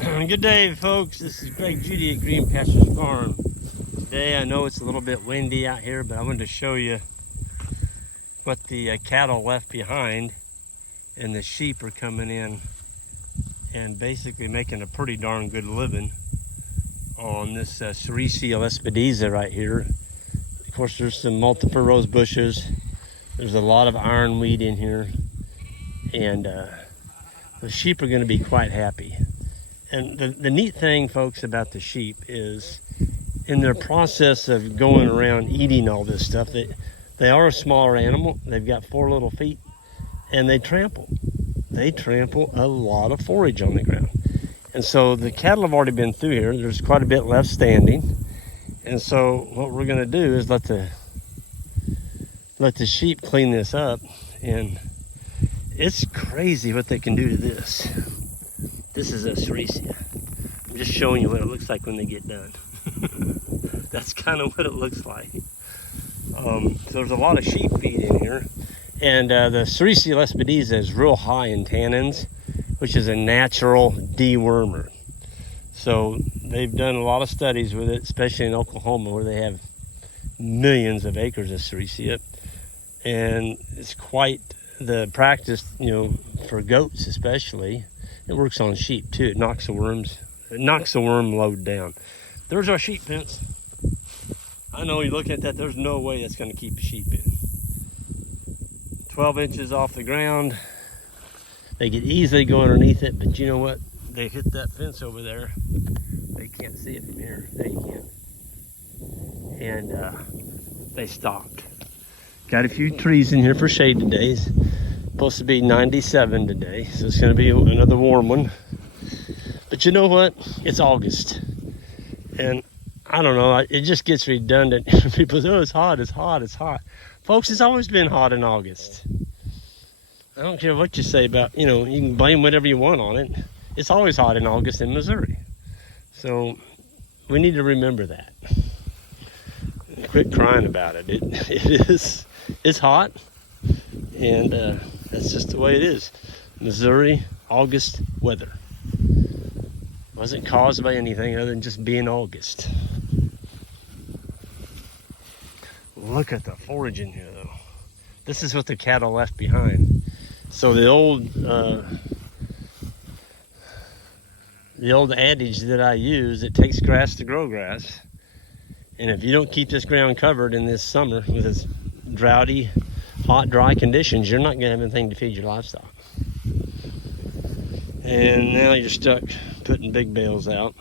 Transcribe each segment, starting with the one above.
Good day, folks. This is Greg Judy at Green Pastures Farm. Today, I know it's a little bit windy out here, but I wanted to show you what the cattle left behind, and the sheep are coming in and basically making a pretty darn good living on this Sericea lespedeza right here. Of course, there's some multiple rose bushes. There's a lot of ironweed in here, and the sheep are going to be quite happy. And the neat thing, folks, about the sheep is in their process of going around eating all this stuff, they are a smaller animal. They've got 4 little feet, and they trample. They trample a lot of forage on the ground. And so the cattle have already been through here. There's quite a bit left standing. And so what we're going to do is let the sheep clean this up. And it's crazy what they can do to this. This is a Sericea. I'm just showing you what it looks like when they get done. That's kind of what it looks like. So there's a lot of sheep feed in here. And the Sericea lespedeza is real high in tannins, which is a natural dewormer. So they've done a lot of studies with it, especially in Oklahoma, where they have millions of acres of Sericea. And it's quite the practice, for goats especially. It works on sheep too. It knocks the worm load down. There's our sheep fence. I know you look at that, there's no way that's going to keep the sheep in. 12 inches off the ground. They could easily go underneath it, but you know what? They hit that fence over there. They can't see it from here. They can't. And they stopped. Got a few trees in here for shade today. It's supposed to be 97 today, so it's going to be another warm one. But you know what? It's August. And I don't know, it just gets redundant. People say, oh, it's hot, it's hot, it's hot. Folks, it's always been hot in August. I don't care what you say about, you can blame whatever you want on it. It's always hot in August in Missouri. So we need to remember that. Quit crying about it. It's hot, and that's just the way it is. Missouri, August weather. Wasn't caused by anything other than just being August. Look at the forage in here, though. This is what the cattle left behind. So the old adage that I use, it takes grass to grow grass. And if you don't keep this ground covered in this summer with its droughty, hot, dry conditions, you're not going to have anything to feed your livestock. And now you're stuck putting big bales out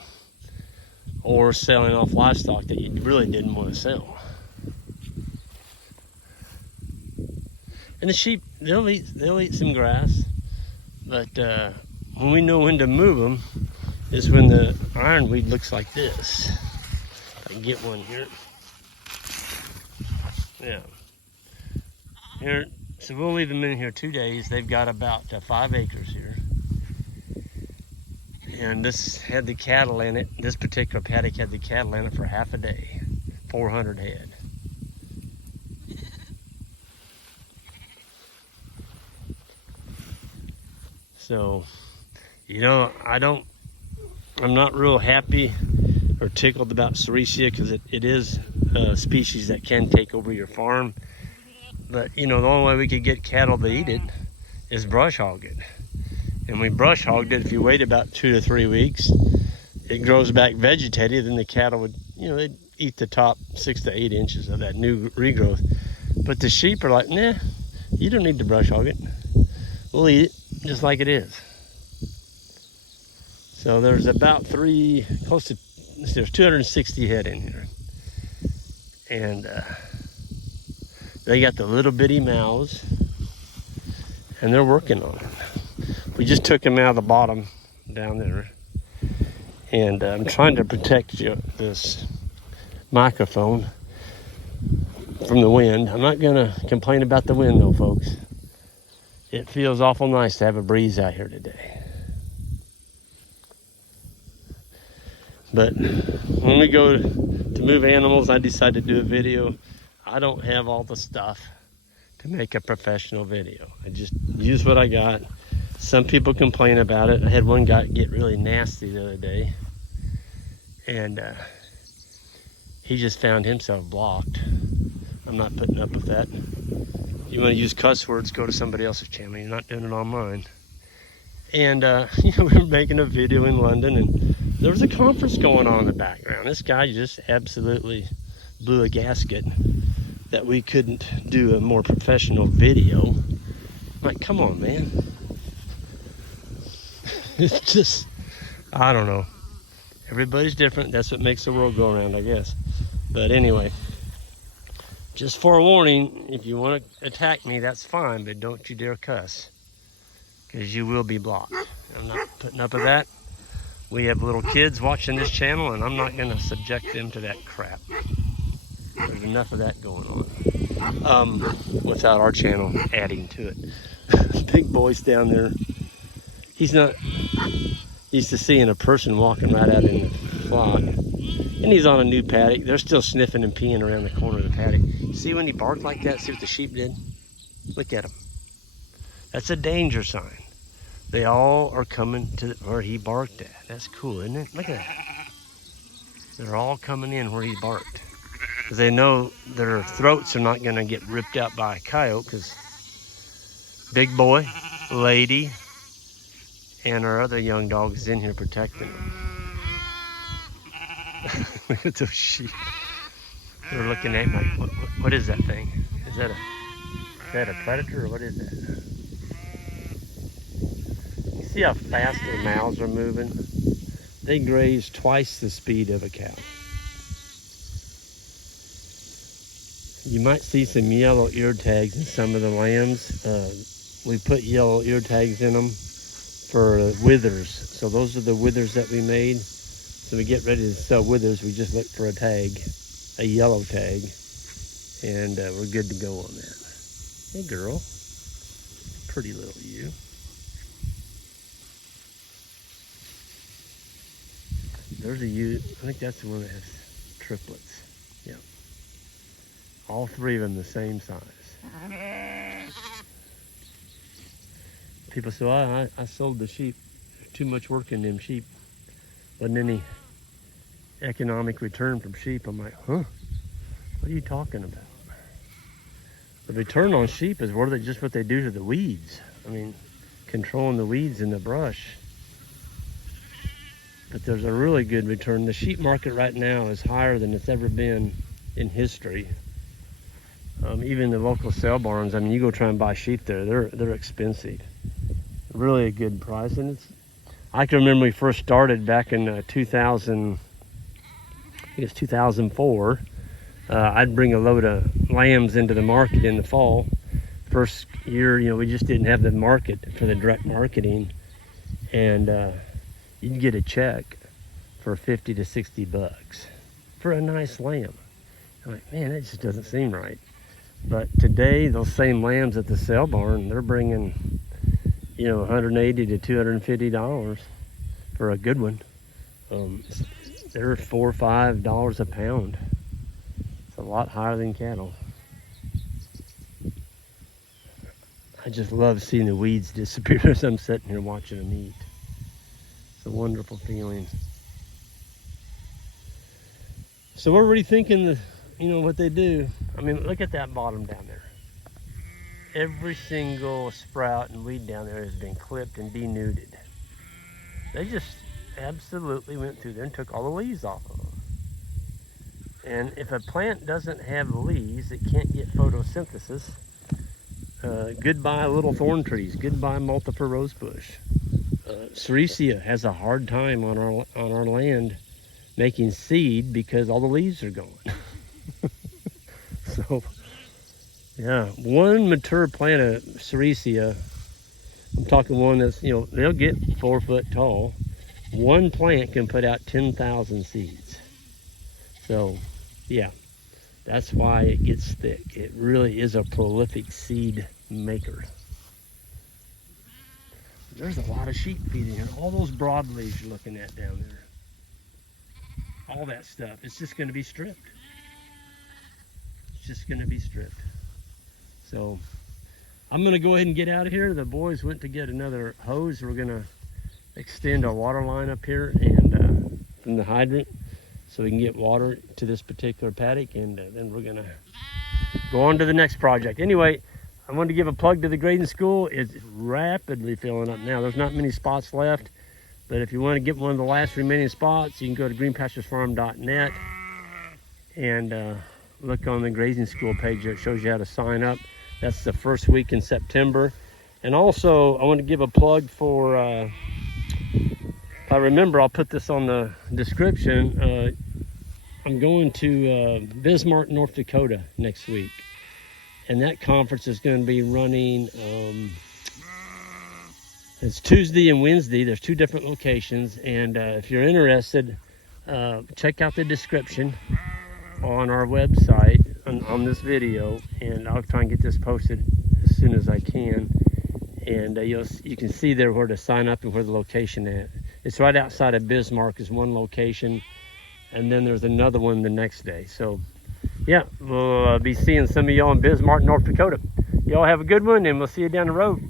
or selling off livestock that you really didn't want to sell. And the sheep, they'll eat some grass, but when we know when to move them is when the ironweed looks like this. If I can get one here. Yeah. Here, so we'll leave them in here 2 days. They've got about 5 acres here. And this had the cattle in it. This particular paddock had the cattle in it for half a day. 400 head. So, I'm not real happy or tickled about Sericea because it is a species that can take over your farm. But, the only way we could get cattle to eat it is brush hog it. And we brush hogged it. If you wait about 2 to 3 weeks, it grows back vegetative, then the cattle would, they'd eat the top 6 to 8 inches of that new regrowth. But the sheep are like, nah, you don't need to brush hog it. We'll eat it just like it is. So there's about there's 260 head in here. And they got the little bitty mouths, and they're working on it. We just took them out of the bottom down there. And I'm trying to protect this microphone from the wind. I'm not gonna complain about the wind though, folks. It feels awful nice to have a breeze out here today. But when we go to move animals, I decide to do a video. I don't have all the stuff to make a professional video. I just use what I got. Some people complain about it. I had one guy get really nasty the other day, and he just found himself blocked. I'm not putting up with that. You want to use cuss words, go to somebody else's channel. You're not doing it on mine. And we were making a video in London, and there was a conference going on in the background. This guy just absolutely blew a gasket that we couldn't do a more professional video. I'm like, come on, man. It's just, I don't know. Everybody's different. That's what makes the world go around, I guess. But anyway, just forewarning, if you want to attack me, that's fine, but don't you dare cuss, because you will be blocked. I'm not putting up with that. We have little kids watching this channel, and I'm not going to subject them to that crap. There's enough of that going on without our channel adding to it. Big boy's down there. He's not used to seeing a person walking right out in the flock. And he's on a new paddock. They're still sniffing and peeing around the corner of the paddock. See when he barked like that? See what the sheep did? Look at him. That's a danger sign. They all are coming to where he barked at. That's cool, isn't it? Look at that. They're all coming in where he barked. Because they know their throats are not going to get ripped out by a coyote, because big boy, lady, and our other young dog is in here protecting them. Look at those sheep. They're looking at me like, what is that thing? Is that a predator, or what is that? You see how fast their mouths are moving? They graze twice the speed of a cow. You might see some yellow ear tags in some of the lambs. We put yellow ear tags in them for withers. So those are the withers that we made. So we get ready to sell withers, we just look for a tag, a yellow tag, and we're good to go on that. Hey girl, pretty little you. There's a ewe. I think that's the one that has triplets. Yeah. All three of them the same size. People say, well, I sold the sheep. There's too much work in them sheep. Wasn't any economic return from sheep. I'm like, huh? What are you talking about? The return on sheep is just what they do to the weeds. I mean, controlling the weeds in the brush. But there's a really good return. The sheep market right now is higher than it's ever been in history. Even the local sale barns, I mean, you go try and buy sheep there, they're expensive. Really a good price. And I can remember we first started back in 2004. I'd bring a load of lambs into the market in the fall. First year, we just didn't have the market for the direct marketing. And you'd get a check for 50 to 60 bucks for a nice lamb. I'm like, man, that just doesn't seem right. But today, those same lambs at the sale barn, they're bringing, $180 to $250 for a good one. They're $4 or $5 a pound. It's a lot higher than cattle. I just love seeing the weeds disappear as I'm sitting here watching them eat. It's a wonderful feeling. So we're rethinking what they do. I mean, look at that bottom down there. Every single sprout and weed down there has been clipped and denuded. They just absolutely went through there and took all the leaves off of them. And if a plant doesn't have leaves, it can't get photosynthesis. Goodbye little thorn trees. Goodbye multiple rose bush. Sericea has a hard time on our land making seed because all the leaves are gone. So, yeah, one mature plant of Sericea, I'm talking one that's, they'll get 4 foot tall. One plant can put out 10,000 seeds. So, yeah, that's why it gets thick. It really is a prolific seed maker. There's a lot of sheep feeding here. All those broadleaves you're looking at down there. All that stuff. It's just going to be stripped. It's just going to be stripped. So I'm gonna go ahead and get out of here. The boys went to get another hose. We're gonna extend our water line up here and from the hydrant so we can get water to this particular paddock, and then we're gonna go on to the next project. Anyway, I wanted to give a plug to the grading school. It's rapidly filling up now. There's not many spots left, but if you want to get one of the last remaining spots, you can go to greenpasturesfarm.net and look on the grazing school page there. It shows you how to sign up. That's the first week in September. And also, I want to give a plug for, if I remember, I'll put this on the description. I'm going to Bismarck, North Dakota next week. And that conference is going to be running, it's Tuesday and Wednesday. There's 2 different locations. And if you're interested, check out the description on our website on this video. And I'll try and get this posted as soon as I can. And you can see there where to sign up and where the location at. It's right outside of Bismarck is one location. And then there's another one the next day. So yeah, we'll be seeing some of y'all in Bismarck, North Dakota. Y'all have a good one, and we'll see you down the road.